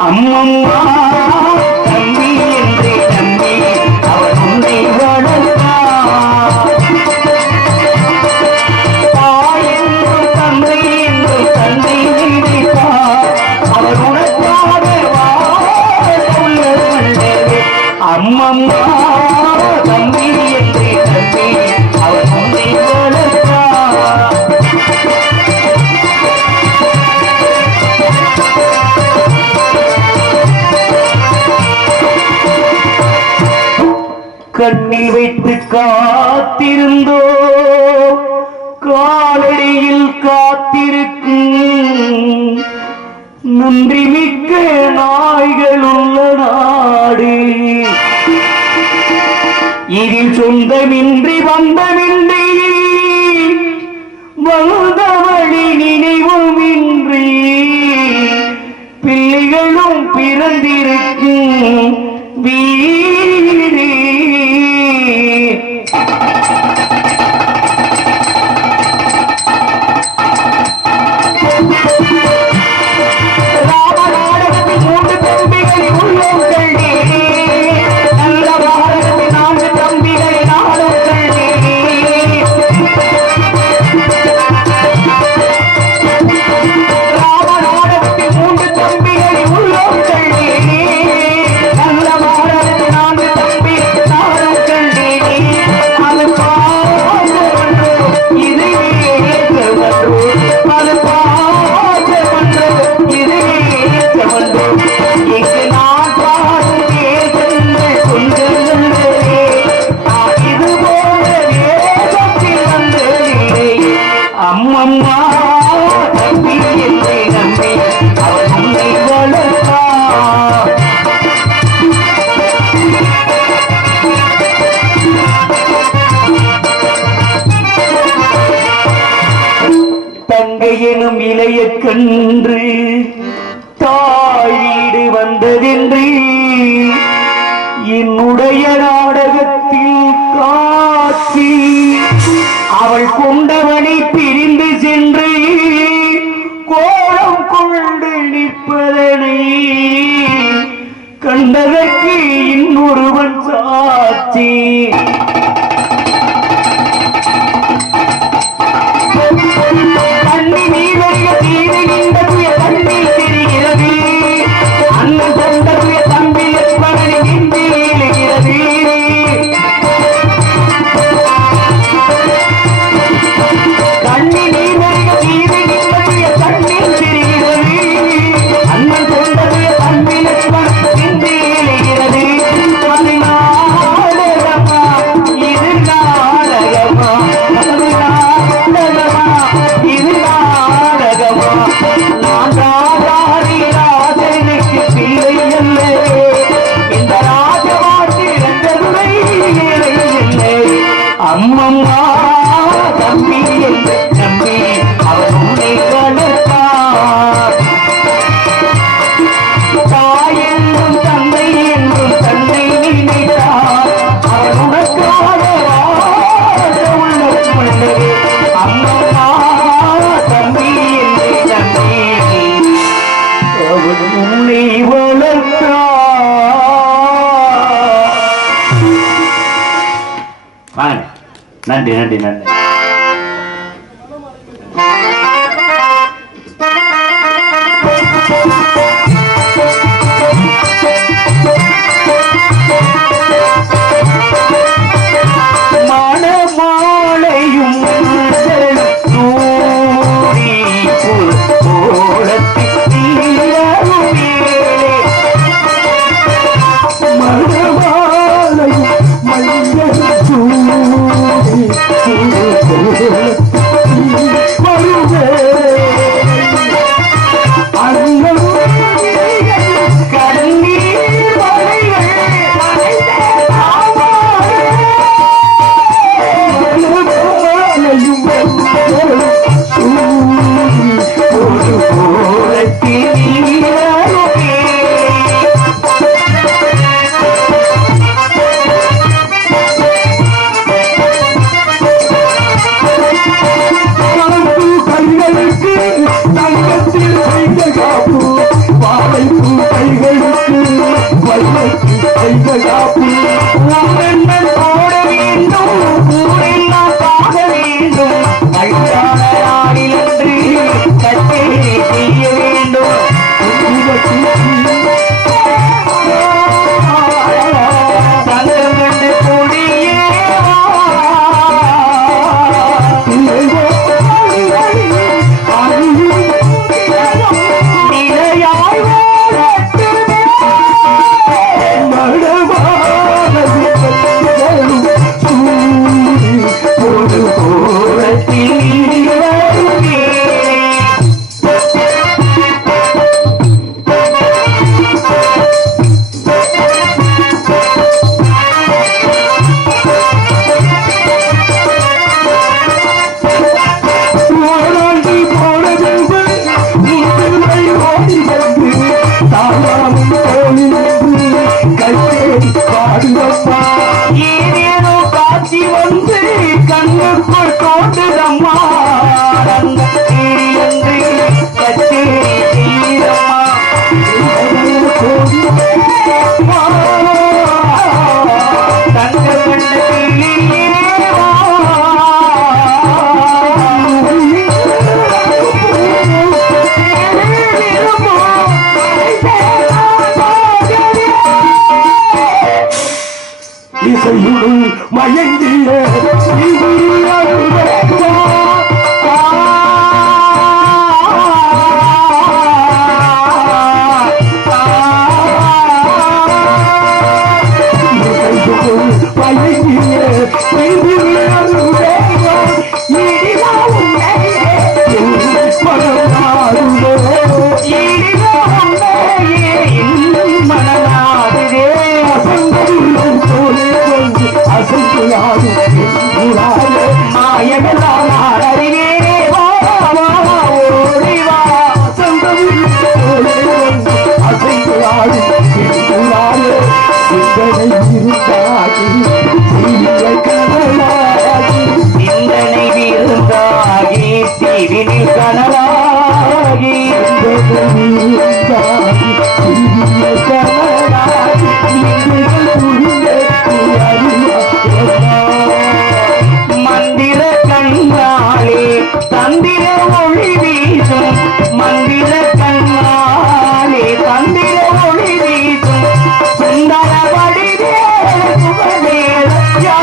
அம்மம்மா தம்பி என்று தம்பி அவர் உன்னை வளர்த்தார். தாய் என்றும் தந்தை என்றும் தந்தை நினைத்தார். அவர் உனக்காக உள்ளது. அம்மம்மா தம்பி என்று தம்பி அவர் உன்னை வளர்த்தார். கண்ணில் வைத்து காத்திருந்தோ காலடியில் காத்திருக்கும் நன்றி மிக்க நாய்கள் உள்ள நாடு. இதில் சொந்தமின்றி வந்தமின்றி வந்த வழி நினைவுமின்றி பிள்ளைகளும் பிறந்திருக்கும் வீரே. ராமநாடகத்தில் 3 தம்பிகளை உள்ளோம் கல்வி, நல்ல பாரதத்தில் 4 தம்பிகளை நாடும் கல்வி. ராமநாடகத்தில் 3 தம்பிகளை உள்ளோம் கல்வி, நல்ல பாரதத்தில் 4 தம்பிகளை நாடும் கல்வி. அது பாசமன்றோ இது ஏற்றமன்றோ, அது பாசமன்றோ இது ஏற்றமன்றோ. இங்கு நான் பாடும் தேசங்கள் கொஞ்சங்களே, இது போன்ற தேசத்தில் வந்ததில்லை. அம்மம்மா தம்பி என்று நம்பி அவர் உன்னை வளர்த்தார். தங்கை எனும் இளைய கன்று தாய் வீடு வந்ததென்று என்னுடைய நாடகத்தில் காட்சி அவள் கொண்டவனை பிரிந்து சென்று கோலம் கொண்டு நிற்பதனை கண்டதற்கு இன்னொருவன் சாட்சி. கண்ணி நீவரிய தீவிகின்ற கண்ணில் தெரிகிறது, அண்ணன் கொண்டது தம்பி லட்சுமணனை நெஞ்சில் எழுகிறது. கண்ணி நீவரிய தீவிகின்ற கண்ணில் தெரிகிறது, அண்ணன் கொண்டது தம்பி லட்சுமணன் நெஞ்சில் எழுகிறது. அது நாடகமா இது நாடகமா, அது நாடகமா இது நாடகமா. நான் ராஜாதி ராஜனுக்கு பிள்ளை அல்ல, இந்த ராஜவாட்டி இரண்டதுரை இல்லை. அம்மம்மா தம்பி என்று நம்பி அவர் உன்னை வளர்த்தார். தாய் என்றும் தந்தை என்றும் தந்தை நினைத்தார். அவர் உனக்காக உள்ளது. அம்மம்மா தம்பி என்று நம்பி அவர் உன்னை வளர்த்தார். நன்றி நன்றி நன்றி. மணமாலையும் சூடி கோலத்தில் தீரருளே, மணமாலையும் மஞ்சள் சூடி போட வேண்டும் ஊரெல்லாம் காக வேண்டும் கல்யாணில் என்று கச்சேரி செய்ய வேண்டும் தங்கமண்டு கொடியே ஏதேனோ காட்சி வந்து கண்ணுக்குள் தோன்றுதம்மா என்று கச்சேரி செய்யம்மா தங்க கண்ட இசையுடன் மயங்கிய சிந்தனை விருந்தாகி தீவினில் கனலாகி மந்திர கண்ணாலே தந்திர ஒளி வீசும் மந்திர கண்ணாலே தந்திர ஒளி வீசும் சுந்தர வடிவே சுகமேயா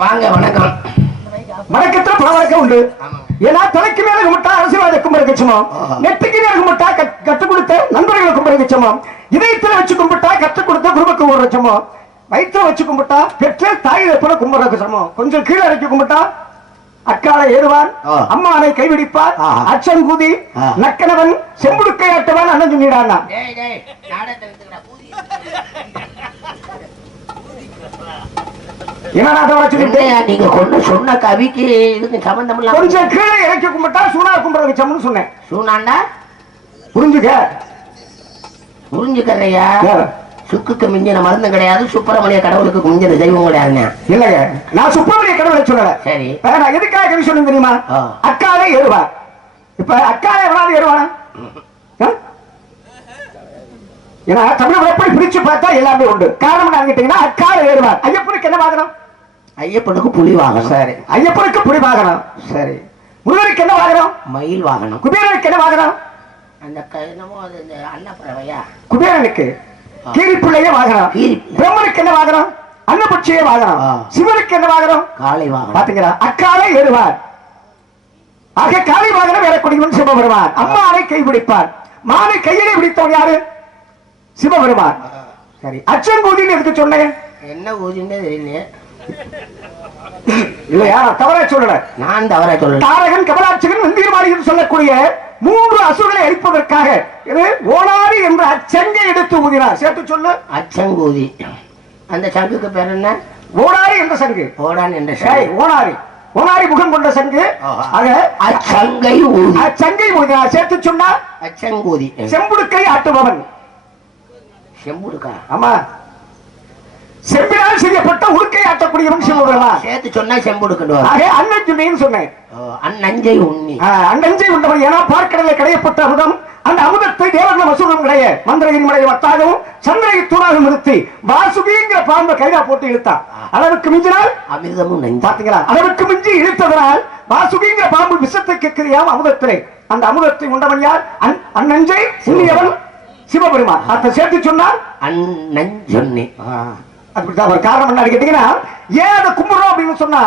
வாங்க வணக்கம். வணக்கத்துல பல வழக்கம் உண்டு. ஏன்னா தலைக்கு மேல கும்பிட்டா அரசியல்வாத கும்பல் கட்சமாம், நெட்டுக்கு மேல கும்பிட்டா கற்றுக் கொடுத்த நண்பர்களுக்கு கும்பல் கட்சமாம், இதயத்துல வச்சு கும்பிட்டா கற்றுக் கொடுத்த குருவுக்கு ஒரு லட்சமாம், வயிற்றுல வச்சு கும்பிட்டா பெற்ற தாயில போல கும்பல் கட்சமாம், கொஞ்சம் கீழே இறக்கி கும்பிட்டா அக்காலை ஏறுவான், ஆ. அம்மானை கைவிடிப்பார், ஆ. அச்சங்கூதி ஆ. நக்கனவன் செம்புடுக்கை ஆட்டுவான் அண்ணன் சொல்லிடானா. டேய் டேய் நாடகத்தை விட்டுக்கடா பூதி. என்னடா தவற சொல்லிட்டு என்னையா நீங்க கொண்டு சொன்ன கவிக்கு இதுக்கு சம்பந்தம் இல்லாம கொஞ்சம் கீழே இறக்கி கும்பிட்டா சூனா கும்பிடுறது சம்னு சொன்னேன். சூனாண்டா புரிஞ்சுக்க. புரிஞ்சுக்கறையா. ஏ, சுக்குக்கு மிஞ்சின மருந்து கிடையாது, சுப்பிரமணிய கடவுளுக்கு மிஞ்சின தெய்வம் கிடையாதுங்க. இல்லைங்க, நான் சுப்பிரமணிய கடவுளை சொல்லல. சரி நான் எதுக்காக கவி சொன்னேன் தெரியுமா? ஆ. அக்காலே ஏறுவா. இப்ப அக்காலே எவனாவது ஏறுவானா? ஆ? ஏன்னா தமிழ் எப்படி பிரிச்சு பார்த்தா எல்லாமே உண்டு. காரணம் என்ன கேட்டீங்கன்னா அக்கால ஏறுவார். ஐயப்பனுக்கு என்ன வாகனம்? ஐயப்பனுக்கு புலி வாகனம். சரி, ஐயப்பனுக்கு புலி வாகனம். சரி, முருகனுக்கு என்ன வாகனம்? மயில் வாகனம். குபேரனுக்கு என்ன வாகனம்? அந்த என்னமோ அது இந்த அன்னப்பறவையா? குபேரனுக்கு கீரிப்பிள்ளைய வாகனம். பிரம்மனுக்கு என்ன வாகனம்? அன்னபட்சிய வாகனம். ஆ. சிவனுக்கு என்ன வாகனம்? காளை வாகனம். பாத்தீங்களா? அக்காலே ஏறுவார். ஆக காளை வாகனம் ஏறக்கூடியவன் சிவபெருமான். அம்மானை கைபிடிப்பார். மானை கையிலே பிடித்தவன் யாரு? சிவபெருமான். சரி, அச்சங்கூதின்னு எதுக்கு சொன்னேன்? என்ன ஊதின்னே தெரியலையே. இல்லையா, நான் தவறா சொல்லல. நான் தவறா சொல்லல. தாரகன், கமலாட்சகன், வெந்தீர்மாரி என்று சொல்லக்கூடிய 3 அசுரர்களை அழிப்பதற்காக ஓனாரி என்ற அச்சங்கை எடுத்து ஊதினார். சேர்த்து சொல்லு. அச்சங்கூதி. அந்த சங்குக்கு பேர் என்ன? ஓனாரி என்ற சங்கு. ஓடான் என்ற ஏய், ஓனாரி. ஓனாரி முகம் கொண்ட சங்கு. ஆஹா. ஆக அச்சங்கை ஊதி. அச்சங்கை ஊதினார். சேர்த்து சொன்னா அச்சங்கூதி. செம்புடுக்கை ஆட்டுபவன். செம்புடுக்கா? ஆமா, செம்பினால் செய்யப்பட்ட உடுக்கை ஆட்டக்கூடியவன் சிவபெருமான். சேர்த்து சொன்னா செம்புடுக்கண்டு வரும். ஆக அண்ணன் சொன்னேன்னு சொன்னேன். அந்நஞ்சை உண்ணி. அண்ணஞ்சை உண்டவன். ஏன்னா பார்க்கடலை கடையப்பட்ட அமுதம். அந்த அமுதத்தை தேவர்கள் வசூலம் கிடையாது. மந்திரகிரி மலையை வத்தாகவும் சந்திரகை தூணாகவும் நிறுத்தி வாசுகிங்கிற பாம்பை கைதா போட்டு இழுத்தான். அளவுக்கு மிஞ்சினால் அமிர்தமும் நஞ்சு. பாத்தீங்களா? அளவுக்கு மிஞ்சி இழுத்ததனால் வாசுகிங்கிற பாம்பு விஷத்தை கேட்கிறியாம் அமுதத்திலே. அந்த அமுதத்தை உண்டவன் யார்? அண்ணஞ்சை உண்ணியவன் சிவபெருமான். அதை சேர்த்து சொன்னார் அந்நஞ்சொன்னி. அப்படிதான் ஒரு காரணம் என்ன கேட்டீங்கன்னா, ஏன் அதை கும்பிடுறோம் அப்படின்னு சொன்னா,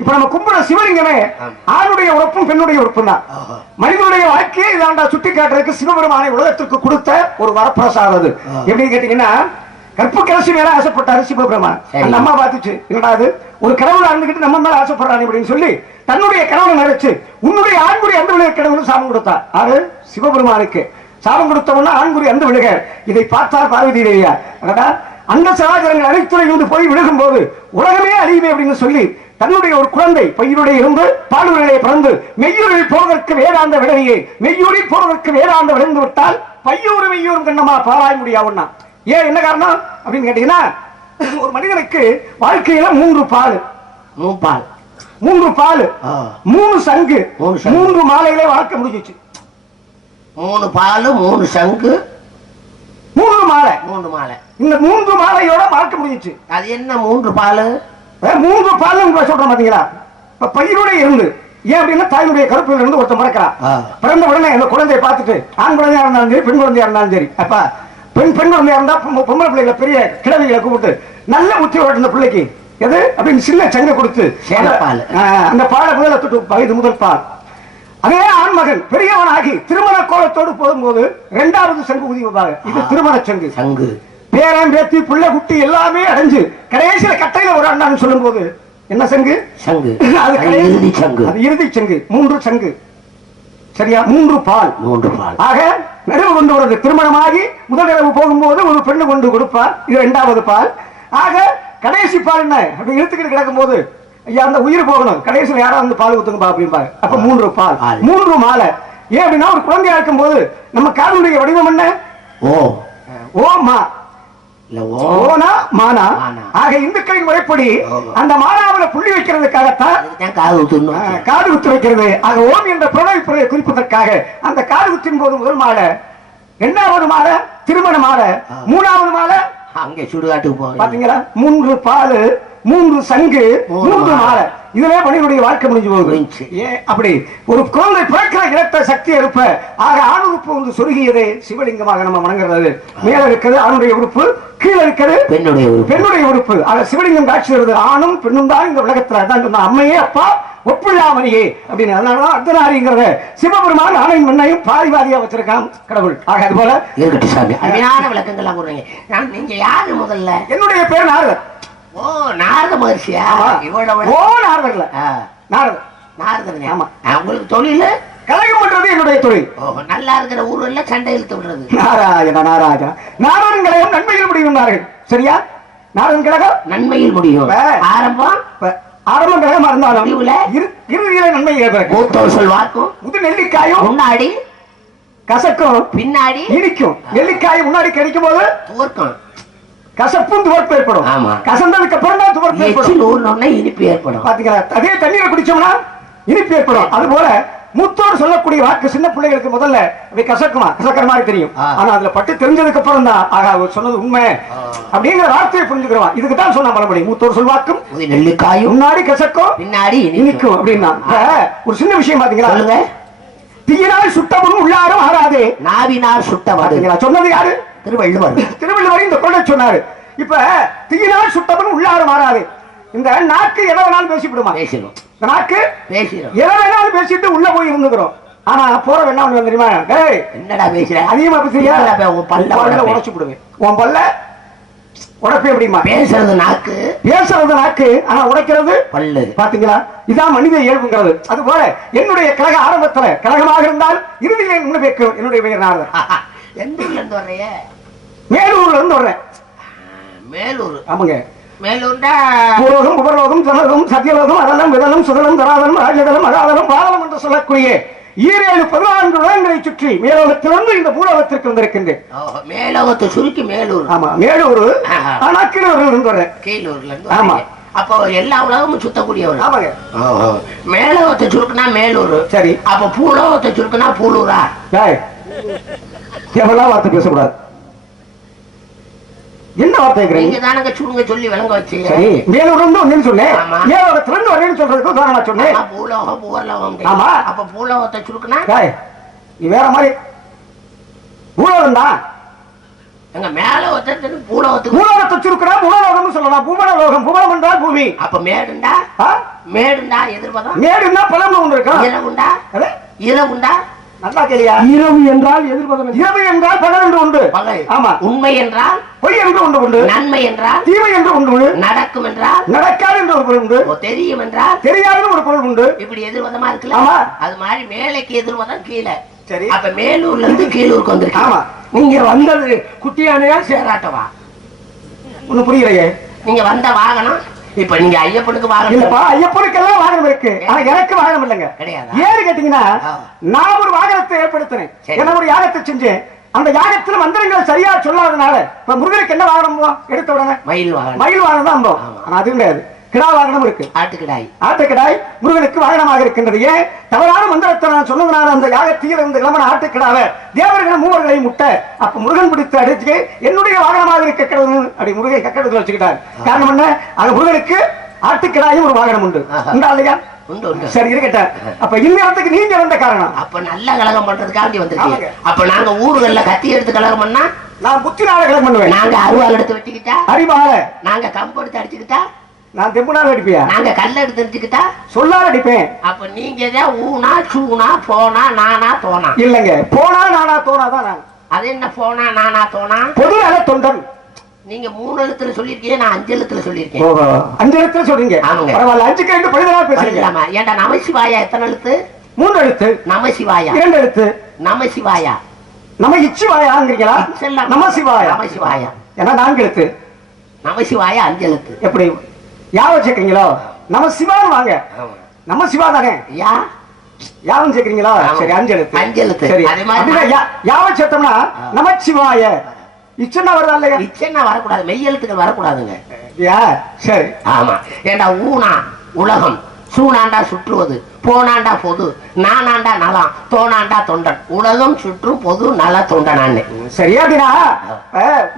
இப்ப நம்ம கும்பிடுற சிவலிங்கமே ஆணுடைய உறுப்பும் பெண்ணுடைய உறுப்பும் தான். மனிதனுடைய வாழ்க்கையை இதாண்டா சுட்டி காட்டுறதுக்கு சிவபெருமானை உலகத்திற்கு கொடுத்த ஒரு வரப்பிரசாதம் அது. எப்படின்னு கேட்டீங்கன்னா, கற்பு கலசி மேல ஆசைப்பட்டாரு சிவபெருமான். அந்த அம்மா பார்த்துச்சு, என்னடா அது ஒரு கடவுள் ஆண்டுகிட்டு நம்ம மேல ஆசைப்படுறாங்க அப்படின்னு சொல்லி தன்னுடைய கடவுளை நினைச்சு உன்னுடைய ஆண்குறி அந்த விழுக கடவுள் சாபம் கொடுத்தா. ஆறு சிவபெருமானுக்கு சாபம் கொடுத்தவன்னா ஆண்குறி அந்த விழுக. இதை பார்த்தார் பார்வதி தேவியா, அந்த சராசரங்கள் அனைத்துறையும் போய் விழுகும் போது உலகமே அழியுமே அப்படின்னு சொல்லி தன்னுடைய ஒரு குழந்தை பையனுடைய இருந்து பாலுடைய பிறந்து மெய்யூரில் போவதற்கு வேதாந்த விடவியே மெய்யூரில் போவதற்கு வேதாந்த விளைந்து விட்டால் பையூறு மெய்யூரும் கண்ணமா பாராய முடியாதுன்னா. ஏன் என்ன காரணம் அப்படின்னு கேட்டீங்கன்னா, ஒரு மனிதனுக்கு வாழ்க்கையில 3 பால், 3 பால், 3 சங்கு, 3 மாலைகளே வாழ்க்கை முடிஞ்சிச்சு. 3 பால், 3 சங்கு, 3 மாலை. 3 மாலை. இந்த 3 மாலையோட வாழ்க்கை முடிஞ்சிச்சு. அது என்ன 3 பால்? 3 பால் சொல்றோம் பாத்தீங்களா? இப்ப பையனுடைய இருந்து ஏன் அப்படின்னா தாயினுடைய கருப்பில் இருந்து ஒருத்தர் மறக்கிறான். பிறந்த உடனே அந்த குழந்தையை பார்த்துட்டு ஆண் குழந்தையா இருந்தாலும் சரி பெண் குழந்தையா இருந்தாலும் சரி, அப்ப பெண் குழந்தையா இருந்தா பொம்பளை பிள்ளைகளை பெரிய கிழவிகளை கூப்பிட்டு நல்ல புத்தி ஓட்டு இந்த பிள்ளைக்கு எது அப்படின்னு சின்ன சங்க கொடுத்து அந்த பாலை முதல்ல தொட்டு வயது முதல் பால். அதே ஆண்மகன் பெரியவனாகி திருமண கோலத்தோடு போகும்போது 2வது சங்கு ஊதி வைப்பாங்க. இது திருமண சங்கு. சங்கு பேரன் பேத்தி பிள்ளை குட்டி எல்லாமே அடைஞ்சு கடைசியில கட்டையில ஒரு அண்ணான்னு சொல்லும் போது என்ன சங்கு? சங்கு. அது இறுதி சங்கு. அது இறுதி சங்கு. 3 சங்கு. சரியா? 3 பால். 3 பால். ஆக நடுவு கொண்டு வருது. திருமணமாகி முதல் இரவு போகும்போது ஒரு பெண்ணு கொண்டு கொடுப்பார். இது 2வது பால். ஆக கடைசி பால் என்ன அப்படி இழுத்துக்கிட்டு கிடக்கும் போது ஐயா அந்த உயிர் போகணும், கடைசியில் யாராவது வந்து பால் ஊத்துங்க அப்படிம்பாரு. அப்ப 3 பால், 3 மாலை. ஏன் அப்படின்னா ஒரு குழந்தையா இருக்கும் போது நம்ம காலுடைய வடிவம் என்ன? ஓ மா ஓனா மானா. ஆக இந்துக்களின் முறைப்படி அந்த மானாவில புள்ளி வைக்கிறதுக்காகத்தான் காது குத்து வைக்கிறது. ஆக ஓம் என்ற பிரணவி குறிப்பதற்காக அந்த காது குத்தின் போது முதல் மாலை, 2வது மாலை திருமண மாலை, 3வது மாலை அங்கே சுடுகாட்டுக்கு போக பாத்தீங்களா? 3 பால், 3 சங்கு, 3 மாலை. இதுவே மனிதனுடைய வாழ்க்கை முடிஞ்சு போகுது. ஏன் அப்படி ஒரு குழந்தை பிறக்கிற இடத்த சக்தி இருப்ப. ஆக ஆண் உறுப்பு வந்து சொருகியதே சிவலிங்கமாக நம்ம வணங்குறது. மேல இருக்கிறது ஆணுடைய உறுப்பு, கீழே இருக்கிறது பெண்ணுடைய உறுப்பு. ஆக சிவலிங்கம் காட்சி வருது. ஆணும் பெண்ணும் தான் இந்த உலகத்துல தான் சொன்ன அம்மையே அப்பா ஒப்பில்லாமணியே அப்படின்னு. அதனாலதான் அர்த்தநாரிங்கிறத சிவபெருமான் ஆணையும் மண்ணையும் பாதிவாதியா வச்சிருக்கான் கடவுள். ஆக அது போல இருக்கட்டும் சாமி, அருமையான விளக்கங்கள்லாம் கொடுறீங்க. நீங்க யாரு முதல்ல? என்னுடைய பேர் நாரதர். ஓ நாரத மகர்ஷியா? ஓ நாரதர்ல நாரதர் நாரதன். ஆமா. உங்களுக்கு தொழில் கலகம் பண்றது என்னுடைய தொழில். நல்லா இருக்கிற ஊர்ல சண்டை இழுத்து விடுறது. நாராயண நாராயண. நாராயணன் கழகம் நன்மையில் முடியும்னார்கள். சரியா? நாராயணன் கழகம் நன்மையில் முடியும். ஆரம்பம் ஆரம்பம் கழகமா இருந்தாலும் இறுதியில நன்மை ஏற்படும். மூத்தோர் சொல்வாக்கும் முது நெல்லிக்காயும் முன்னாடி கசக்கும் பின்னாடி இனிக்கும். நெல்லிக்காய் முன்னாடி கிடைக்கும் போது துவர்க்கும், கசப்பும் துவர்ப்பு ஏற்படும். ஆமா. கசந்ததுக்கு அப்புறம் தான் துவர்ப்பு ஏற்படும். இனிப்பு ஏற்படும். பாத்தீங்களா? அதே தண்ணீரை குடிச்சோம்னா இனிப்பு ஏற்படும். அது போல மூத்தோர் சொல்லக்கூடிய வாக்கு சின்ன பிள்ளைகளுக்கு முதல்ல அப்படி கசக்கிற மாதிரி தெரியும். ஆனா அதுல பட்டு தெரிஞ்சதுக்கு அப்புறம் தான் ஆகா சொன்னது உண்மை அப்படிங்கிற வார்த்தையை புரிஞ்சுக்கிறோம். இதுக்கு தான் சொன்ன மறுபடி மூத்தோர் சொல்வாக்கும் நெல்லிக்காயும் முன்னாடி கசக்கும் பின்னாடி இனிக்கும் அப்படின்னா. ஒரு சின்ன விஷயம் பாத்தீங்களா? சொல்லுங்க. தீயினால் சுட்டவனும் உள்ளாரும் ஆறாதே, நாவினால் சுட்டவன். சொன்னது யாரு? திருவள்ளுவர். திருவள்ளுவர் இந்த குறளை சொன்னாரு. இப்ப தீயினால் சுட்டவன் உள்ளாரும் ஆறாதே. இந்த நாக்கு எதை வேணாலும் பேசிவிடுமா? பேசிடும். இந்த நாக்கு பேசிடும். எதை வேணாலும் பேசிட்டு உள்ள போய் இருந்துக்கிறோம். ஆனா போற என்ன ஒண்ணு தெரியுமா? என்னடா பேசுற? அதிகமா பேசுறியா? பல்ல உடைச்சு விடுவேன். உன் பல்ல உடைப்பு எப்படிமா? பேசுறது நாக்கு, பேசுறது நாக்கு, ஆனா உடைக்கிறது பல்லு. பாத்தீங்களா? இதான் மனித இயல்புங்கிறது. அது போல என்னுடைய கழக ஆரம்பத்துல கழகமாக இருந்தால் இறுதியிலே முன்ன வைக்கும். என்னுடைய பெயர் நாரதன். எந்த ஊர்ல இருந்து வர்றீங்க? மேலூர்ல இருந்து வர்றேன். மேலூர். ஆமாங்க. மேலூர்டா பூலோகம் உபலோகம் சமலோகம் சத்தியலோகம் அரலம் விதலம் சுதலம் தராதலம் ராஜதலம் அகாதலம் பாதலம் என்று சொல்லக்கூடிய 14 உலகங்களை சுற்றி மேலோகத்திலிருந்து இந்த பூலோகத்திற்கு வந்திருக்கின்றேன். மேலோகத்தை சுருக்கி மேலூர். ஆமா, மேலூர். ஆனா கீழூர்ல இருந்து வரேன். கீழூர்ல இருந்து. ஆமா. அப்போ எல்லா உலகமும் சுத்தக்கூடியவர். ஆமாங்க. மேலோகத்தை சுருக்குனா மேலூர். சரி. அப்ப பூலோகத்தை சுருக்குனா பூலூரா? எவ்வளவு வார்த்தை பேசக்கூடாது. என்ன வார்த்தை நீங்க தானங்க சுருங்க சொல்லி விளங்க வச்சு. சரி, மேலூர்ல இருந்து வந்து சொன்னேன். மேலோகத்துல இருந்து வரேன்னு சொல்றதுக்கு உதாரணம் சொன்னேன். பூலோகம் பூலோகம். ஆமா. அப்ப பூலோகத்தை சுருக்குனா நீ வேற மாதிரி பூலோகம் தான். எங்க மேலோகத்தை பூலோகத்துக்கு பூலோகத்தை சுருக்குனா பூலோகம்னு சொல்லலாம். பூமலோகம், பூமலம் என்றால் பூமி. அப்ப மேடுண்டா? மேடுண்டா எதிர்பதம். மேடுன்னா பலம்னு ஒன்று இருக்கா? இரவுண்டா? இரவுண்டா? நல்லா கேளியா? இரவு என்றால் எதிர்பதம். இரவு என்றால் பகல் என்று உண்டு. ஆமா. உண்மை என்றால் பொய் என்று ஒன்று உண்டு. நன்மை என்றால் தீமை என்று ஒன்று உண்டு. நடக்கும் என்றால் நடக்காது என்று ஒரு பொருள் உண்டு. தெரியும் என்றால் தெரியாது ஒரு பொருள் உண்டு. இப்படி எதிர்வதமா இருக்குல்ல? அது மாதிரி மேலைக்கு எதிர்வதம் கீழே. சரி. அப்ப மேலூர்ல இருந்து கீழூருக்கு வந்திருக்கு. ஆமா. நீங்க வந்தது குட்டியானையா சேராட்டவா? ஒண்ணு புரியலையே. நீங்க வந்த வாகனம் இப்ப நீங்க ஐயப்பனுக்கு வாகனம் இல்லப்பா. ஐயப்பனுக்கு எல்லாம் வாகனம் இருக்கு. ஆனா எனக்கு வாகனம் இல்லைங்க. கிடையாது. ஏன்னு கேட்டீங்கன்னா நான் ஒரு வாகனத்தை ஏற்படுத்தினேன். என்ன ஒரு யாகத்தை செஞ்சேன். அந்த யாகத்துல மந்திரங்களை சரியா சொல்லாதனால இப்ப முருகனுக்கு என்ன வாகனம் எடுத்த உடனே மயில் வாகனம். மயில் வாகனம் தான். ஆனா அது கிடையாது. கிடா வாகனம் இருக்கு. ஆட்டுக்கிடாய். ஆட்டுக்கிடாய் முருகனுக்கு வாகனமாக இருக்கின்றது. ஏன்? தவறான மந்திரத்தை நான் சொன்னதுனால அந்த யாகத்தில் இருந்து கிளம்பின ஆட்டுக்கிடாவை தேவர்கள் மூவர்களை முட்ட அப்ப முருகன் பிடித்து அடிச்சு என்னுடைய வாகனமாக இருக்கிறது அப்படி முருகன் கக்கடத்துல வச்சுக்கிட்டார். காரணம் என்ன? அது முருகனுக்கு ஆட்டுக்கிடாயும் ஒரு வாகனம் உண்டு. உண்டா இல்லையா? சரி இருக்கட்டும். அப்ப இந்த இடத்துக்கு நீங்க வந்த காரணம் அப்ப நல்ல கலகம் பண்றதுக்காண்டி வந்திருக்கீங்க. அப்ப நாங்க ஊர்கள்ல கத்தி எடுத்து கலகம் பண்ணா நான் புத்தினால கலகம் பண்ணுவேன். நாங்க அருவாள் எடுத்து வெட்டிக்கிட்டா அறிவால நாங்க கம்பு எடுத்து அடிச்சுக்கிட்டா நான் தெம்புனால அடிப்பியா? நாங்க கல்ல எடுத்து அடிச்சுக்கிட்டா சொல்லால அடிப்பேன். அப்ப நீங்க தான் ஊனா சூனா போனா நானா தோனா? இல்லங்க, போனா நானா தோனா தான். நான் அது என்ன போனா நானா தோனா? பொது நல தொண்டன். நீங்க 3 எழுத்துல சொல்லிருக்கீங்க, நான் 5 எழுத்துல சொல்லிருக்கேன். 5 எழுத்துல சொல்றீங்க. பரவாயில்ல, 5க்கு 2 பதிலா பேசுறீங்க. ஏண்டா நமசிவாயா எத்தனை எழுத்து? 3 எழுத்து. நமசிவாயா 2 எழுத்து. நமசிவாயா நம இச்சிவாயாங்கிறீங்களா? நமசிவாயா. நமசிவாயா ஏன்னா 4 எழுத்து. நமசிவாயா 5 எழுத்து. எப்படி யாவ சேர்க்கீங்களோ? நம சிவான்னு வாங்க. நம சிவா தானே யாவும் சேர்க்கீங்களா? சரி, 5 எழுத்து. 5 எழுத்து. சரி, யாவ சேர்த்தோம்னா நமச்சிவாய இச்சன்னா வருதா இல்லையா? இச்சன்னா வரக்கூடாது, மெய் எழுத்துக்கள் வரக்கூடாதுங்க. சரி. ஆமா. ஏண்டா ஊனா உலகம், சூனாண்டா சுற்றுவது, போனாண்டா பொது, நானாண்டா நலம், தோனாண்டா தொண்டன். உலகம் சுற்றும் பொது நல தொண்டனான்னு. சரியா?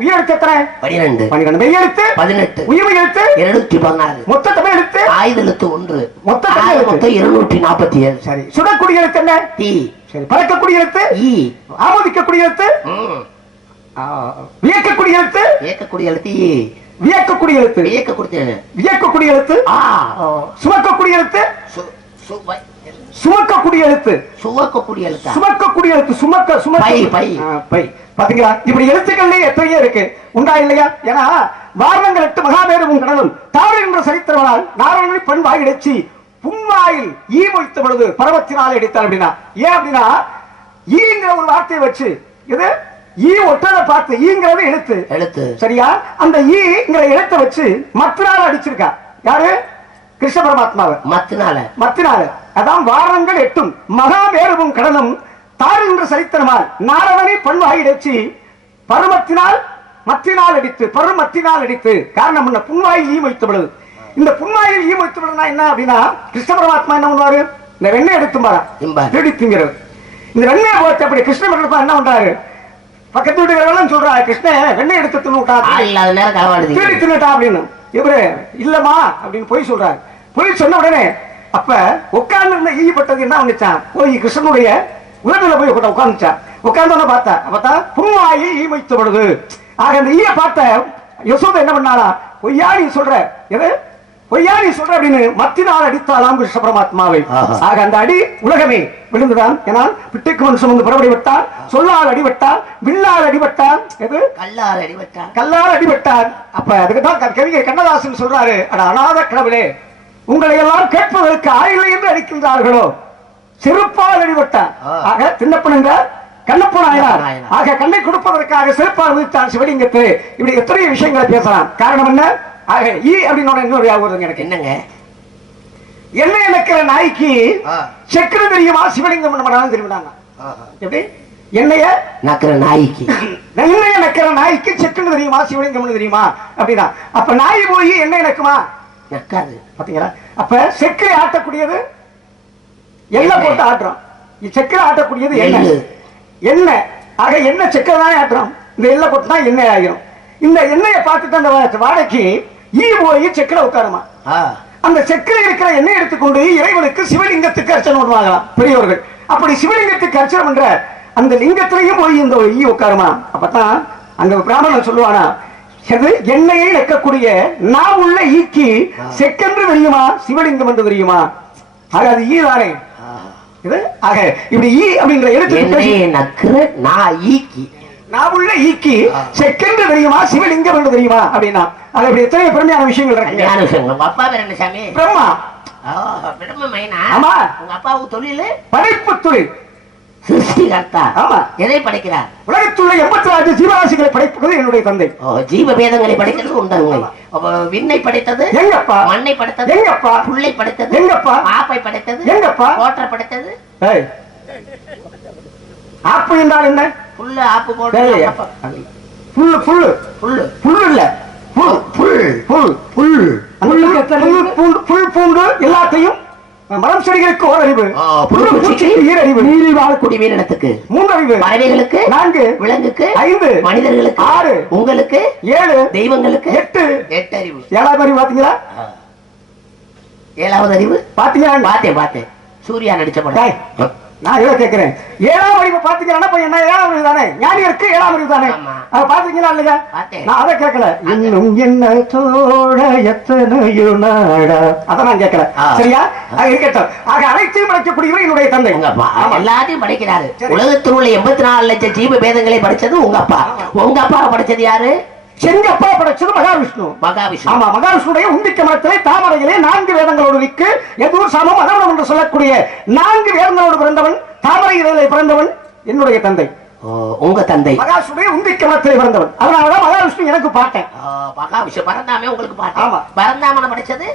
உயிரெழுத்து எத்தனை? 12. 12. மெய் எழுத்து 18. உயிர் எழுத்து 216. மொத்த தமிழ் எழுத்து ஆயுத எழுத்து 1. மொத்த 247. சரி. சுடக்கூடிய எழுத்து என்ன? டி. சரி. பறக்கக்கூடிய எழுத்து இ. ஆமோதிக்கக்கூடிய எழுத்து வியக்கக்கூடிய எழுத்து வியக்கக்கூடிய எழுத்து இ. வியக்கக்கூடிய எழுத்து வியக்கக்கூடிய எழுத்து ஆ. சுமக்கக்கூடிய எழுத்து சுமக்கக்கூடிய எழுத்து சுமக்கக்கூடிய எழுத்து சுமக்கக்கூடிய எழுத்து சுமக்க சுமக்க பை பை. பாத்தீங்களா? இப்படி எழுத்துக்கள்ல எத்தனையோ இருக்கு. உண்டா இல்லையா? ஏன்னா வாரணங்கள் 8 மகாபேரமும் கடலும் தாவர என்ற சரித்திரவனால் நாராயணனை பெண் வாயிடச்சி புன்வாயில் ஈ மொய்த்த பொழுது பருவத்தினால் அடித்தார் அப்படின்னா ஏன் அப்படின்னா ஈங்கிற ஒரு வார்த்தையை வச்சு இது ஈ ஒற்றதை பார்த்து ஈங்கிறது எழுத்து சரியா அந்த ஈங்கிற எழுத்தை வச்சு மத்தினால அடிச்சிருக்கா யாரு கிருஷ்ண பரமாத்மாவை மத்தினால அதான் வாரணங்கள் 8 மகாமேருவும் கடலும் தார் என்ற சரித்திரமால் நாரவனை பண்வாயிடச்சி மத்தினால் அடித்து காரணம் என்ன புன்வாயில் ஈ மொய்த்த பொழுது இந்த புன்வாயில் ஈ மொய்த்த பொழுதுனா என்ன அப்படின்னா கிருஷ்ண பரமாத்மா என்ன பண்ணுவாரு இந்த வெண்ணெய் எடுத்து திங்கிறது இந்த வெண்ணெய் போட்டு அப்படி கிருஷ்ண பரமாத்மா என்ன பண்றாரு பக்கத்து வீட்டுக்காரங்க சொல்றா கிருஷ்ணன் வெண்ணெய் எடுத்து தின்னுட்டா அப்படின்னு இவரு இல்லமா அப்படின்னு போய் சொல்றாரு போய் சொன்ன உடனே அப்ப உட்கார்ந்து இருந்த ஈப்பட்டது என்ன வந்துச்சான் போய் கிருஷ்ணனுடைய உலகில போய் உட்காந்துச்சான் உட்கார்ந்து பார்த்தா புன்வாயில் ஈ மொய்த்த பொழுது ஆக அந்த ஈய பார்த்த யசோதை என்ன பண்ணாரா பொய்யா நீ சொல்ற அப்படின்னு மத்தினால் அடித்தாலாம் கிருஷ்ண பரமாத்மாவை ஆக அந்த அடி உலகமே விழுந்துதான் ஏன்னா பிட்டுக்கு மண் சுமந்து புறப்படி விட்டார் சொல்லால் அடிபட்டார் வில்லால் அடிபட்டார் எது கல்லால் அடிபட்டார் அப்ப அதுக்குதான் கவிஞர் கண்ணதாசன் சொல்றாரு அட அநாத கடவுளே உங்களை எல்லாம் கேட்பதற்கு ஆயில்லை என்று அடிக்கின்றார்களோ செருப்பால் அடிபட்டார் ஆக தின்னப்பனுங்க கண்ணப்பன் ஆயினார் ஆக கண்ணை கொடுப்பதற்காக செருப்பால் விதித்தான் சிவலிங்கத்தை இப்படி எத்தனை விஷயங்களை பேசலாம் காரணம் என்ன ஆக ஈ அப்படின்னு இன்னொரு ஞாபகம் எனக்கு என்னங்க என்ன நினைக்கிற நாய்க்கு செக்குன்னு தெரியுமா சிவலிங்கம் தெரியுமா எப்படி என்னைய நக்கிற நாய்க்கு செக்குன்னு தெரியுமா சிவலிங்கம் தெரியுமா அப்படின்னா அப்ப நாய் போய் என்ன எனக்குமா நக்காது பாத்தீங்களா அப்ப செக்கரை ஆட்டக்கூடியது எண்ணெய் போட்டு ஆட்டுறோம் செக்கரை ஆட்டக்கூடியது எண்ணெய் ஆக எண்ணெய் செக்கரை தானே ஆட்டுறோம் இந்த எண்ணெய் போட்டு தான் எண்ணெய் ஆகிரும் இந்த எண்ணெயை பார்த்துட்டு அந்த வாடைக்கு ஈ போய் செக்கரை உட்காருமா அந்த செக்கரை இருக்கிற எண்ணெய் எடுத்துக்கொண்டு இறைவனுக்கு சிவலிங்கத்துக்கு அர்ச்சனை பண்ணுவாங்களாம் பெரியவர்கள் அப்படி சிவலிங்கத்துக்கு அர்ச்சனை பண்ற அந்த லிங்கத்திலையும் போய் இந்த ஈ உட்காருமா அப்பதான் அங்க பிராமணன் சொல்லுவானா எண்ணெயை வைக்கக்கூடிய நாம் உள்ள ஈக்கு செக்கென்று தெரியுமா சிவலிங்கம் என்று தெரியுமா ஆக அது ஈ தானே இது ஆக இப்படி ஈ அப்படிங்கிற எழுத்து நான் உள்ள ஈக்கு செக்கென்று தெரியுமா சிவலிங்கம் என்று தெரியுமா அப்படின்னா அது அப்படி எத்தனை பெருமையான விஷயங்கள் இருக்கு அப்பா பேர் என்ன சாமி பிரம்மா ஆமா உங்க அப்பாவுக்கு தொழில் படைப்பு தொழில் சிருஷ்டிகர்த்தா ஆமா எதை படைக்கிறார் உலகத்துள்ள 84 ஜீவராசிகளை படைப்பது என்னுடைய தந்தை ஜீவ வேதங்களை படைக்கிறது உண்டாங்க விண்ணை படைத்தது எங்கப்பா மண்ணை படைத்தது எங்கப்பா புல்லை படைத்தது எங்கப்பா ஆப்பை படைத்தது எங்கப்பா கோட்டை படைத்தது ஆப்பு என்றால் என்ன புல்லு ஆப்பு போட்டு புல்லு புல்லு புல்லு புல்லு இல்ல புல் புல் புல் புல் புல் பூண்டு எல்லாத்தையும் மரம் செடிகளுக்கு ஓரறிவு ஈரறிவு நீரில் வாழக்கூடிய மீனினத்துக்கு 3 அறிவு பறவைகளுக்கு 4 விலங்குக்கு 5 மனிதர்களுக்கு 6 உங்களுக்கு 7 தெய்வங்களுக்கு 8 அறிவு 7வது அறிவு பாத்தீங்களா 7வது அறிவு பாத்தீங்களா பார்த்தேன் சூர்யா நடிச்ச படம் நான் இதை கேட்கிறேன் 7ஆம் அறிவு பாத்தீங்கன்னா என்ன 7ஆம் அறிவு தானே ஞானியருக்கு 7ஆம் அறிவு தானே அதை பாத்தீங்களா இல்லையா நான் அதை கேட்கல இன்னும் என்ன தோட எத்தனையோ நாடா அதை நான் கேட்கல சரியா இருக்கட்டும் ஆக அனைத்தையும் படைக்கக்கூடியவர் என்னுடைய தந்தை எல்லாத்தையும் படைக்கிறாரு உலகத்தில் உள்ள 84 லட்சம் ஜீவ பேதங்களை படைச்சது உங்க அப்பா படைச்சது யாரு செங்கப்பா படைச்சது மகாவிஷ்ணு ஆமா மகாவிஷ்ணுடைய உண்டிக்க மரத்திலே தாமரையிலே 4 வேதங்களோடு நிற்கு எதூர் சமம் அதவனம் என்று சொல்லக்கூடிய 4 வேதங்களோடு பிறந்தவன் தாமரை இதழிலே பிறந்தவன் என்னுடைய தந்தை உங்க தந்தை மகாவிஷ்ணுடைய உண்டிக்க மரத்திலே பிறந்தவன் அதனாலதான் மகாவிஷ்ணு எனக்கு பாட்டேன் மகாவிஷ்ணு பரந்தாமே உங்களுக்கு பாட்டேன் ஆமா பரந்தாமனை படைச்சது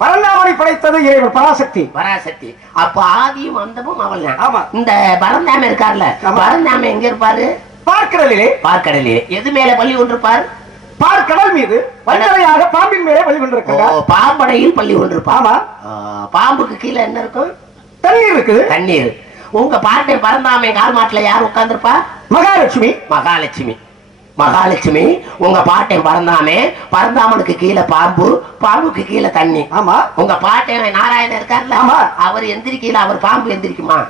பரந்தாமனை படைத்தது இறைவன் பராசக்தி அப்ப ஆதியும் அந்தமும் அவள் ஆமா இந்த பரந்தாம இருக்கார்ல பரந்தாம எங்க இருப்பாரு பார்க்கடலிலே எது மேல பள்ளி கொண்டிருப்பார் பார்க்கடல் மீது வல்லரையாக பாம்பின் மேலே பள்ளி கொண்டிருக்கிறார் பாம்படையில் பள்ளி கொண்டிருப்பார் ஆமா பாம்புக்கு கீழே என்ன இருக்கும் தண்ணீர் இருக்குது தண்ணீர் உங்க பாட்டை பரந்தாமை கால் மாட்டுல யார் உட்கார்ந்துருப்பா மகாலட்சுமி உங்க பாட்டை பரந்தாமனுக்கு கீழே பாம்புக்கு கீழே தண்ணி ஆமா உங்க பாட்டை நாராயணன் இருக்காருல்ல அவர் எந்திரிக்கல அவர் பாம்பு எந்திரிக்குமா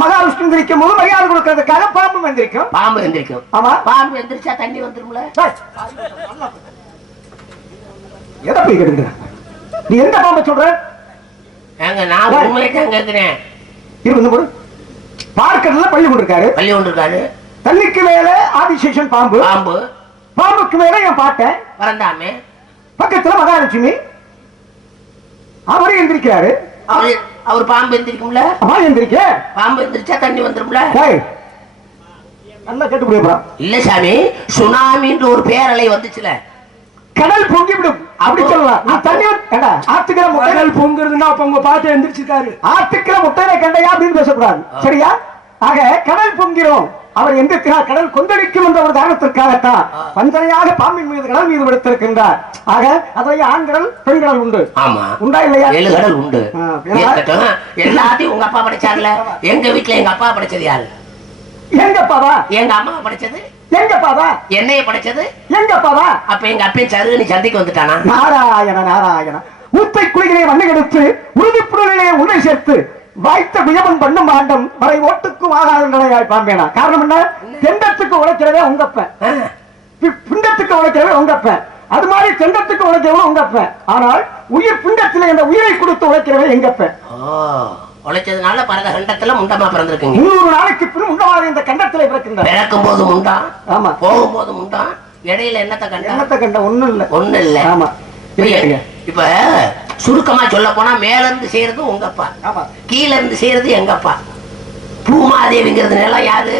மகாவிஷ்ணு எந்திரிக்கும் போது மரியாதை கொடுக்கறதுக்காக பாம்பு எந்திரிக்கும் ஆமா பாம்பு எந்திரிச்சா தண்ணி வந்துரும்ல எதை போய் கேட்டுக்கிற நீ எந்த பாம்பை சொல்ற நான் உங்களுக்கு கேட்கிறேன் பார்க்கறதுல பள்ளி கொண்டிருக்காரு தண்ணிக்கு மேல ஆதிசேஷன் பாம்புக்கு மேல என் பாட்டேன் பரந்தாமே பக்கத்துல மகாலட்சுமி அவரே எந்திரிக்கிறாரு. அவர் பாம்பு எந்திரிக்கும்ல? எந்திரிக்க பாம்பு எந்திரிச்சா தண்ணி வந்துரும்ல? நல்லா கேட்டு போயிருப்பா. இல்ல சாமி, சுனாமின்ற ஒரு பேரலை வந்துச்சுல, கடல் பொங்கி விடும் அப்படி சொல்லலாம். தண்ணி ஆத்துக்கிற முட்டைகள் பொங்குறதுன்னா அப்ப உங்க பாட்டு எந்திரிச்சிருக்காரு. ஆத்துக்கிற முட்டையில கண்டையா அப்படின்னு பேசக்கூடாது, சரியா? ஆக கடல் பொங்கிடும், அவர் எந்திரிக்கிறார், கடல் கொந்தளிக்கும் என்ற ஒரு காரணத்திற்காகத்தான் வஞ்சனையாக பாம்பின் மீது கடல் மீது விடுத்திருக்கின்றார். ஆக அதிலேயே ஆண்கடல் பெண்கடல் உண்டு. ஆமா, உண்டா இல்லையா? 7 கடல் உண்டு. எல்லாத்தையும் உங்க அப்பா படிச்சார்ல. எங்க வீட்டுல எங்க அப்பா படிச்சது யாரு? எங்க அப்பாவா? எங்க அம்மா படிச்சது எங்க அப்பாவா? என்னைய படிச்சது எங்க அப்பாவா? அப்ப எங்க அப்பையும் சருகனி சந்தைக்கு வந்துட்டானா? நாராயண நாராயண. ஊத்தை குளிகளே மண்ணை எடுத்து உறுதிப்புடலே உன்னை சேர்த்து வாய்த்த வியவன் பண்ணும் ஆண்டம் வரை ஓட்டுக்கும் ஆகாத பாம்பேனா. காரணம் என்ன? தெண்டத்துக்கு உழைக்கிறவே உங்கப்பன், பிண்டத்துக்கு உழைக்கிறவே உங்கப்பன், அது மாதிரி தெண்டத்துக்கு உழைக்கிறவன் உங்கப்பன். ஆனால் உயிர் பிண்டத்திலே இந்த உயிரை கொடுத்து உழைக்கிறவே எங்கப்பன். உழைச்சதுனால பரத கண்டத்துல முண்டமா பிறந்திருக்கீங்க. 300 நாளைக்கு பின் முண்டமாக இந்த கண்டத்திலே பிறக்கின்ற. பிறக்கும் போது முண்டா, ஆமா, போகும்போது முண்டா, இடையில என்னத்த கண்ட? ஒண்ணு இல்ல. ஆமா. இப்ப சுருக்கமா சொல்ல போனா, மேல இருந்து செய்யறது உங்க அப்பா, கீழ இருந்து செய்யறது எங்க அப்பா. பூமாதேவிங்கிறது நிலம் யாரு?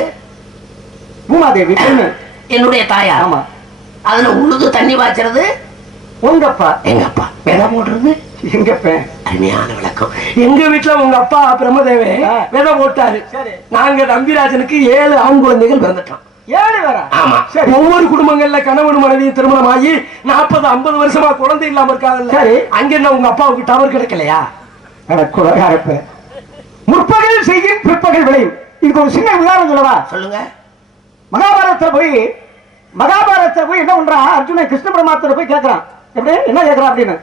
பூமாதேவி என்னுடைய தாயார். ஆமா. அதுல உழுது தண்ணி பாய்ச்சறது உங்க அப்பா. எங்க அப்பா. விதை போடுறது எங்க அப்பா. அருமையான விளக்கம். எங்க வீட்டுல உங்க அப்பா பிரம்மதேவே விதை போட்டாரு. நாங்க நம்பிராஜனுக்கு 7 ஆண் குழந்தைகள் பிறந்துட்டோம். 7 பேரா? ஆமா. ஒவ்வொரு குடும்பங்கள்ல கணவன் மனைவியும் திருமணம் ஆகி 40-50 வருஷமா குழந்தை இல்லாம இருக்காங்கல்ல. அங்க என்ன உங்க அப்பாவுக்கு டவர் கிடைக்கலையா? முற்பகல் செய்யும் பிற்பகல் விளையும். இதுக்கு ஒரு சின்ன உதாரணம் சொல்லவா? சொல்லுங்க. மகாபாரதத்துல போய் என்ன பண்றான் அர்ஜுன? கிருஷ்ண பரமாத்மனை போய் கேட்கிறான். எப்படி என்ன கேட்கிறான் அப்படின்னு,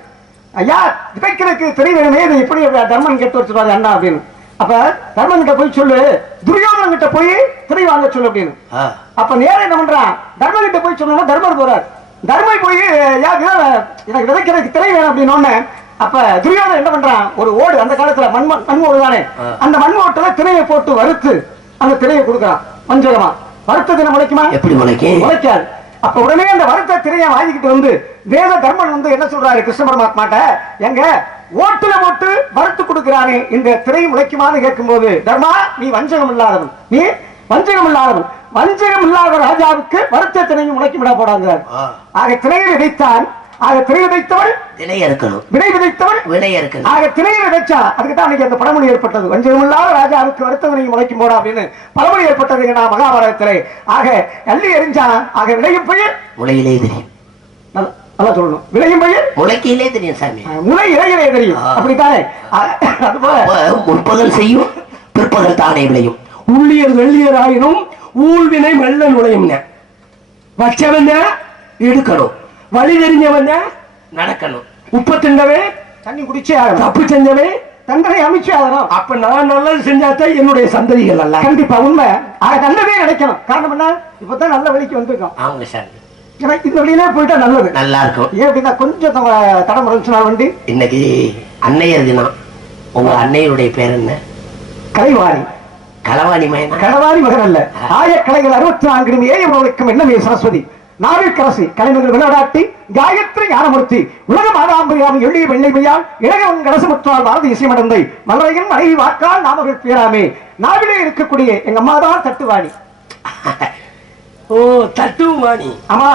ஐயா விதைக்கிறதுக்கு தெரியவே இது எப்படி தர்மன் கேட்டு வச்சுருவாரு அண்ணா அப்படின்னு. அப்ப தர்மன் கிட்ட போய் சொல்லு, துரியோதனன் கிட்ட போய் திரை வாங்க சொல்லு அப்படின்னு. அப்ப நேரம் என்ன பண்றான், தர்மன் கிட்ட போய் சொன்னா தர்மர் போறார். தர்மன் போய் எனக்கு விதைக்கிறதுக்கு திரை வேணும் அப்படின்னு. அப்ப துரியோதனன் என்ன பண்றான், ஒரு ஓடு, அந்த காலத்துல மண் ஓடு தானே, அந்த மண் ஓட்டுல திரையை போட்டு வறுத்து அந்த திரையை கொடுக்குறான் வஞ்சகமா. வறுத்த தினம் முளைக்குமா? எப்படி முளைக்கும்? முளைக்காது. அப்ப உடனே அந்த வறுத்த திரையை வாங்கிக்கிட்டு வந்து வேத தர்மன் வந்து என்ன சொல்றாரு கிருஷ்ண பரமாத்மாட்ட, எங்க ஓட்டுல போட்டு வறுத்து கொடுக்கிறானே இந்த திரை முளைக்குமான்னு கேட்கும் போது, தர்மா நீ வஞ்சகம் இல்லாதவன், நீ வஞ்சகம் இல்லாதவன், வஞ்சகம் இல்லாத ராஜாவுக்கு வறுத்த திரையும் முளைக்கும் விட போடாங்கிறார். ஆக திரையை விதைத்தான், ஆக திரை விதைத்தவள் வினை இருக்கணும், வினை விதைத்தவள் வினை இருக்கணும். ஆக திரையை விதைச்சா அதுக்கு தான் அன்னைக்கு அந்த பழமொழி ஏற்பட்டது, வஞ்சகம் இல்லாத ராஜாவுக்கு வறுத்தவனையும் முளைக்கும் போடா அப்படின்னு பழமொழி ஏற்பட்டது மகாபாரதத்திலே. ஆக அள்ளி எறிஞ்சான். ஆக விளையும் பெயர் முளையிலே தெரியும். நல்லா சொல்லணும், விளையும் பெயர் முளைக்கையிலே தெரியும் சாமி, முளை இலையிலே தெரியும். அப்படித்தானே? அதுபோல முற்பகல் செய்யும் பிற்பகல் தானே விளையும். உள்ளியர் வெள்ளியர் ஆயினும் ஊழ்வினை மெல்ல நுழையும். வச்சவன் எடுக்கணும், வழி தெரிஞ்சவன் நடக்கணும், உப்பு திண்டவே தண்ணி குடிச்சே ஆகணும், தப்பு செஞ்சவே தண்டனை அமைச்சே ஆகணும். அப்ப நான் நல்லது செஞ்சாதான் என்னுடைய சந்ததிகள் அல்ல. கண்டிப்பா உண்மை. நல்லதே நினைக்கணும். காரணம் என்ன, இப்பதான் நல்ல வழிக்கு வந்திருக்கோம். ஆமாங்க சார், இந்த வழியிலே போயிட்டா நல்லது, நல்லா இருக்கும். ஏன் அப்படின்னா கொஞ்சம் தடம் இருந்துச்சுனா வண்டி. இன்னைக்கு அன்னையர் தினம். உங்க அன்னையுடைய பேர் என்ன? கலைவாணி. களவாணி மகன்? களவாணி மகன் அல்ல, ஆயக்கலைகள் 64 ஏழுக்கும் என்னமே சரஸ்வதி, நாவிற்கரசி, கலைஞர்கள் விளையாட்டி, காயத்ரி ஞானமூர்த்தி, உலக மாதாம்பரியாம் எளிய வெள்ளைமையால் இளையவன் கலசமுற்றால் பாரதி இசைமடந்தை மலரையின் மனைவி வாக்கால் நாமகள் பேராமே. நாவிலே இருக்கக்கூடிய எங்க அம்மா தான் தட்டுவாணி. ஓ, தட்டுமானி. ஆமா,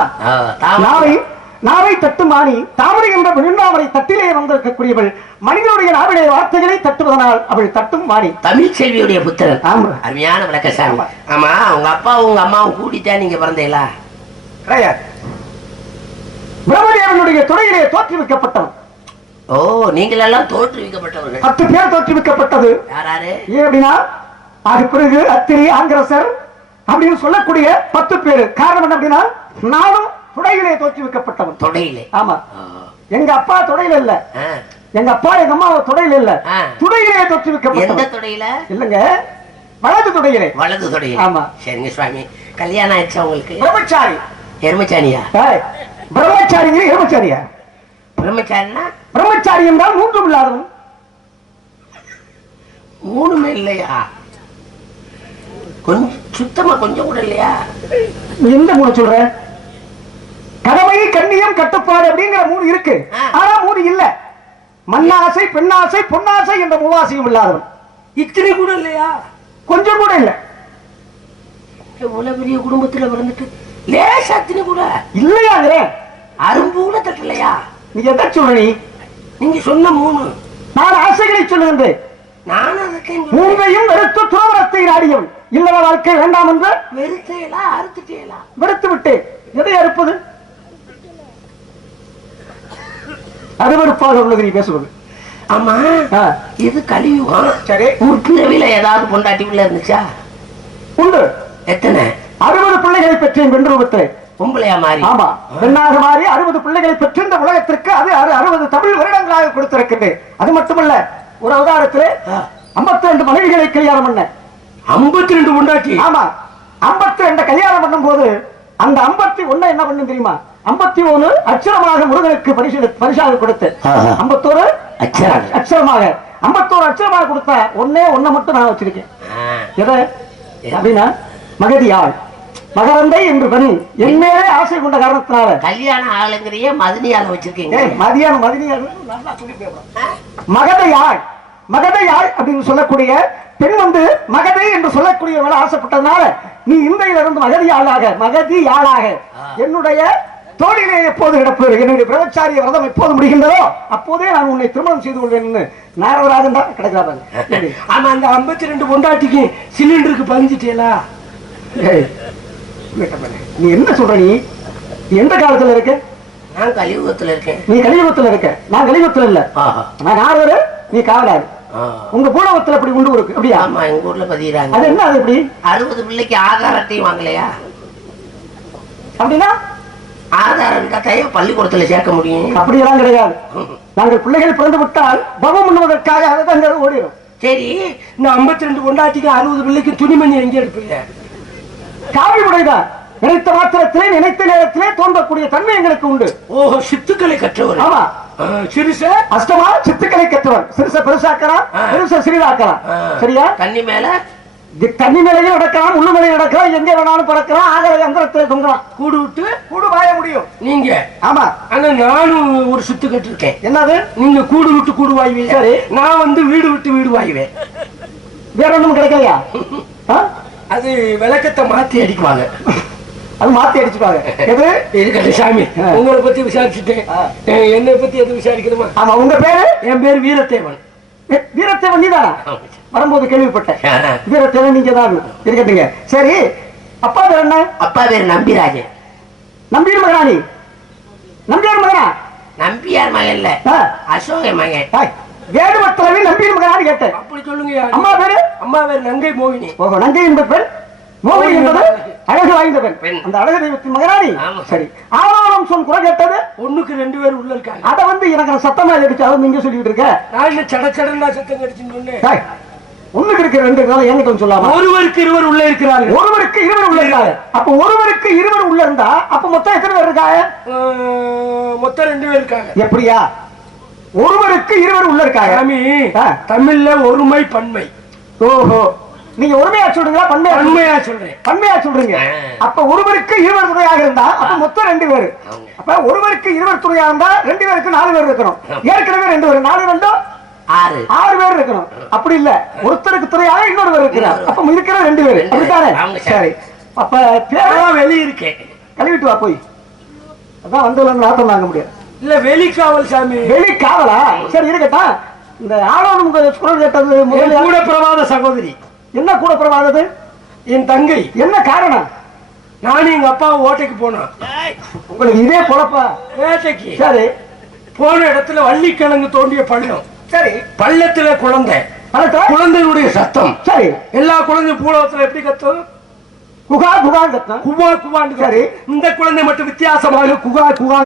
நாவை தட்டுமானி. தாமரை என்ற விழுந்தாமரை தட்டிலே வந்திருக்கக்கூடியவள் மனிதனுடைய நாவிலே வார்த்தைகளை தட்டுவதனால் அவள் தட்டும் வாணி. தமிழ் செல்வியுடைய புத்திரன். அருமையான விளக்க சாமி. ஆமா, உங்க அப்பா உங்க அம்மாவும் கூட்டிட்டா நீங்க பிறந்தீங்களா? பிரம்மதேவனுடைய துறையிலே தோற்றுவிக்கப்பட்டவன். ஓ, நீங்கள் எல்லாம் தோற்றுவிக்கப்பட்டவர்கள். 10 பேர் தோற்றுவிக்கப்பட்டது. யாராரு? ஏன் அப்படின்னா அது பிறகு அத்திரி ஆங்கிரசர் அப்படின்னு சொல்லக்கூடிய 10 பேர். காரணம் என்ன அப்படின்னா நானும் துடையிலே தோற்றுவிக்கப்பட்டவன். தொடையிலே? ஆமா. எங்க அப்பா தொடையில இல்ல, எங்க அப்பா எங்க அம்மா தொடையில இல்ல, துடையிலே தோற்றுவிக்கப்பட்டவன். எந்த துடையில? இல்லங்க, வலது துடையிலே. வலது துடையில. ஆமா. சரிங்க சுவாமி. கல்யாணம் ஆயிடுச்சா உங்களுக்கு? பிரம்மச்சாரி. எருமச்சாரியா? பிரம்மச்சாரி எருமச்சாரியா? பிரம்மச்சாரினா பிரம்மச்சாரி என்றால் 3 இல்லாதவன். 3மே இல்லையா? கொஞ்சம் சுத்தமா கொஞ்சம் கூட இல்லையா? எந்த 3 சொல்ற? கடமை, கண்ணியம், கட்டுப்பாடு அப்படிங்கிற 3 இருக்கு, ஆனா 3 இல்ல. மண்ணாசை பெண்ணாசை பொன்னாசை என்ற மூவாசையும் இல்லாதவன். இத்தனை கூட இல்லையா? கொஞ்சம் கூட இல்ல. இவ்வளவு பெரிய குடும்பத்துல பிறந்துட்டு லேசாத்தினு கூட இல்லையாங்கிற அரும்பு கூட தட்டலையா? நீ எதை சொல்ற? நீங்க சொன்ன 3 நான் ஆசைகளை சொல்லுகின்றேன். நானும் அதுக்கு மூன்றையும் வெறுத்து துறவரத்தை நாடியவன். இல்லற வாழ்க்கை வேண்டாம் என்று வெறுத்தையலா அறுத்துட்டேலா? வெறுத்து விட்டு எதை அறுப்பது? அருவருப்பாக உள்ளது நீ பேசுவது. ஆமா, இது கலியுகம். சரி, முற்பிறவில ஏதாவது பொண்டாட்டி உள்ள இருந்துச்சா? உண்டு. எத்தனை? 60 பிள்ளைகளை பெற்றேன் வென்று பொம்பளையா மாறி. ஆமா, பெண்ணாக மாறி 60 பிள்ளைகளை பெற்று இந்த உலகத்திற்கு அது 60 தமிழ் வருடங்களாக கொடுத்திருக்கின்றேன். அது மட்டுமல்ல, ஒரு அவதாரத்திலே 52 மனைவிகளை கல்யாணம் பண்ண. 52 பொண்டாட்டி? ஆமா, 52 கல்யாணம் பண்ணும் போது அந்த 51 என்ன பண்ணும் தெரியுமா? 51 அச்சரமாக முருகனுக்கு பரிசாக கொடுத்து 51 அச்சரமாக 51 அச்சரமாக கொடுத்த ஒண்ணை மட்டும் நான் வச்சிருக்கேன். எதை அப்படின்னா மகதியாள் மகரந்தை என்று பெண் என் மேலே ஆசை கொண்ட காரணத்தினால கல்யாண ஆளுங்கிறைய மதினியால வச்சிருக்கீங்க. மதியாள் மகதையாள் மகதையாள் அப்படின்னு சொல்லக்கூடிய பெண் மகதை என்று சொல்லக்கூடிய ஆசைப்பட்டதுனால நீ இன்றையிலிருந்து மகதியாளாக என்னுடைய தோழிலே எப்போது கிடப்பது, என்னுடைய பிரம்மச்சாரிய விரதம் எப்போது முடிகின்றதோ அப்போதே நான் உன்னை திருமணம் செய்து கொள்வேன். நாரவராஜன் தான் கிடைக்கிறாங்க. ஆமா, அந்த 52 பொண்டாட்டிக்கு சிலிண்டருக்கு பதிஞ்சிட்டேலா? நீ என்ன சொல்ற? நீ எந்த காலத்துல இருக்க? நான் கலியுகத்துல இருக்கேன். நீ கலியுகத்துல இருக்க, நான் கலியுகத்துல இல்ல. நான் நாரவரு, நீ காவலாரு. உங்க பூலவத்துல அப்படி உண்டு இருக்கு அப்படியா? ஆமா, எங்க ஊர்ல பதிகிறாங்க. அது என்ன? அது எப்படி 60 பிள்ளைக்கு ஆதார் அட்டையும் வாங்கலையா? அப்படின்னா ஆதார் இருந்தா பள்ளிக்கூடத்துல சேர்க்க முடியும். அப்படியெல்லாம் கிடையாது. நாங்கள் பிள்ளைகள் பிறந்து விட்டால் பவம் பண்ணுவதற்காக அதை ஓடிடும். சரி, இந்த 52 பொண்டாட்டிக்கு 60 பிள்ளைக்கு துணிமணி எங்க எடுப்பீங்க? காவி உடைதான். நினைத்த மாத்திரத்திலே நினைத்த நேரத்திலே தோன்றக்கூடிய தன்மை எங்களுக்கு உண்டு. ஓஹோ, சித்துக்களை கற்றவர். ஆமா, சிறுச அஷ்டமா சித்துக்களை கற்றவர். சிறுச பெருசாக்கலாம், பெருச சிறிதாக்கலாம். சரியா? கன்னி மேல தண்ணி மேலையும் நடக்கலாம், உள்ளு மேலையும் நடக்கலாம், எங்க வேணாலும் பறக்கலாம், ஆகவே அந்தரத்துல தொங்கலாம். கூடு விட்டு கூடு வாய முடியும் நீங்க. ஆமா, ஆனா நானும் ஒரு சுத்து கட்டிருக்கேன். என்னது? நீங்க கூடு விட்டு கூடு வாய்வீங்க, நான் வீடு விட்டு வீடு வாய்வேன். வேற ஒண்ணும் கிடைக்கலையா? அது விளக்கத்தை மாத்தி அடிக்குவாங்க. அது மாத்தி அடிச்சுப்பாங்க. எது இருக்கட்டும் சாமி, உங்களை பத்தி விசாரிச்சுட்டேன். என்னை பத்தி எது விசாரிக்கணுமா? ஆமா, உங்க பேரு? என் பேரு வீரத்தேவன். வீரத்தேவன் நீதானா? வரும்போது கேள்விப்பட்டேன். வீரத்தேவன் நீங்க தான் இருக்கட்டுங்க. சரி, அப்பா பேர் என்ன? அப்பா பேர் நம்பிராஜன். நம்பியார் மகனானி? நம்பியார் மகனா? நம்பியார் மகன் இல்ல, அசோக மகன். வேடுவத்தலவி நம்பியார் மகனானு கேட்டேன். அப்படி சொல்லுங்க. அம்மா பேரு? அம்மா பேர் நங்கை மோகினி. ஓஹோ, நங்கை என்பது பெண், மோகினி என்பது அழகு வாய்ந்த பெண். அந்த அழகு தெய்வத்தின் மகனானி. சரி, ஆனாலும் சொல் குறை கேட்டது. ஒண்ணுக்கு 2 பேர் உள்ள இருக்காங்க. அதை எனக்கு சத்தமா அடிச்சு அதை நீங்க சொல்லிட்டு இருக்க. நான் என்ன சடச்சடன்னா சத்தம் கடிச்சுன்னு சொன்னேன். ஒண்ணுக்கு இருக்க 2 பேரும் என்கிட்ட சொல்லாம. ஒருவருக்கு 2 உள்ள இருக்கிறார்கள். ஒருவருக்கு 2 உள்ள இருக்காங்க. அப்ப ஒருவருக்கு 2 உள்ள இருந்தா அப்ப மொத்தம் எத்தனை பேர் இருக்காங்க? மொத்தம் 2 பேர் இருக்காங்க. எப்படியா? ஒருவருக்கு 2 உள்ள இருக்காங்க. தமிழ்ல ஒருமை பன்மை. ஓஹோ, நீங்க ஒருமையா சொல்றீங்களா பன்மையா சொல்றேன்? பன்மையா சொல்றீங்க. அப்ப ஒருவருக்கு 2 துணையாக இருந்தா அப்ப மொத்தம் 2 பேர். அப்ப ஒருவருக்கு 2 துணையாக இருந்தா 2 பேருக்கு 4 பேர் இருக்கணும். ஏற்கனவே 2 பேர், 4 2 6 பேர் இருக்கணும். அப்படி இல்ல, ஒருத்தருக்கு துணையாக இன்னொருவர் இருக்கிறார். அப்ப இருக்கிற 2 பேர். அப்படித்தானே? சரி, அப்ப பேரா வெளியே இருக்கேன். கழுவிட்டு வா போய். அதான் வந்து நாத்தம் வாங்க முடியாது. இல்ல, வெளிக்காவல் சாமி. வெளிக்காவலா? சரி, இருக்கட்டா. இந்த ஆளோடு குரல் கேட்டது கூட பிரபாத சகோதரி. என்ன கூட பிரபாதது? என் தங்கை. என்ன காரணம்? நானும் எங்க அப்பா ஓட்டைக்கு போனோம். உங்களுக்கு இதே பொழப்பா? வேட்டைக்கு. சரி, போன இடத்துல வள்ளிக்கிழங்கு தோண்டிய பள்ளம். சரி, பள்ளத்துல குழந்தையுடைய சத்தம். சரி, எல்லா குழந்தையும் பூலகத்துல எப்படி கத்தும்? குகா குகா கத்தும். குவா குவான்னு. சரி, இந்த குழந்தை மட்டும் வித்தியாசமாக குகா குகா.